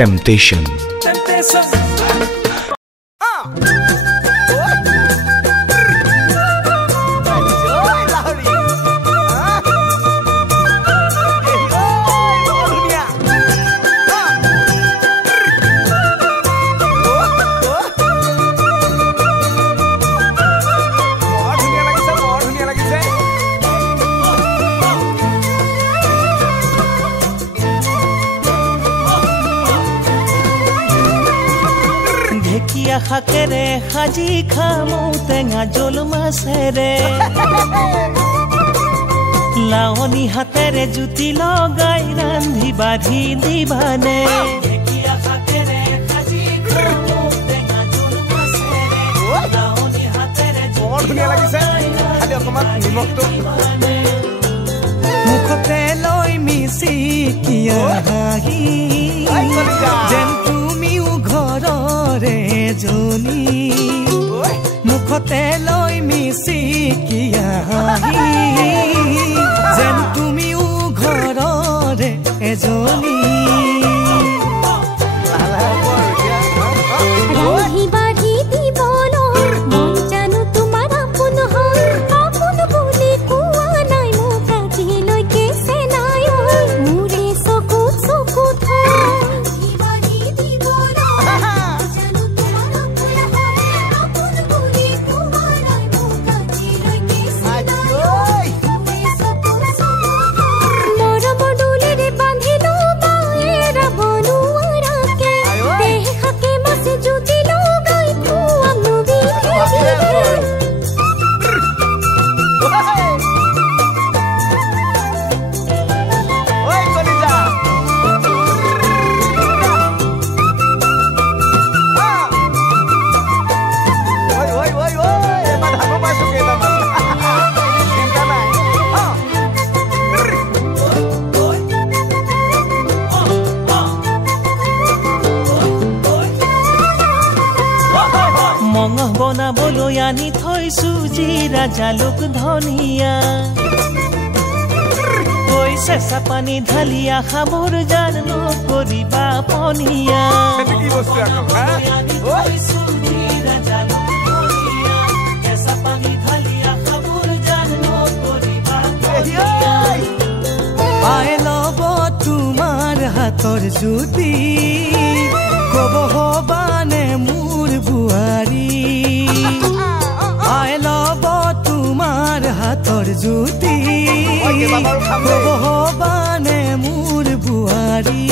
Temptation. Hakere haji khamu tenga jol masere laoni hatere juti logai randhi badhi dibane dekiya hakere haji khamu tenga jol masere laoni hatere juti logai khali okman nimok to mukhote loi misi kiya hi jen tumi u ghorore জনি মুখতে লৈ মিছি কিয়া যেন তুমিও ঘৰৰে এজনী বনাবলৈ আনি থৈছো জিৰা জালুক ধনিয়া কৈ চেঁচা পানী ঢালিয়া খাবৰ জান নকৰিবা পনীয়া পাই ল'ব তোমাৰ হাতৰ জুতি কব হবানে মোৰ বুৱাৰী আই লব তোমাৰ হাতৰ জুতি কব হবানে মোৰ বুৱাৰী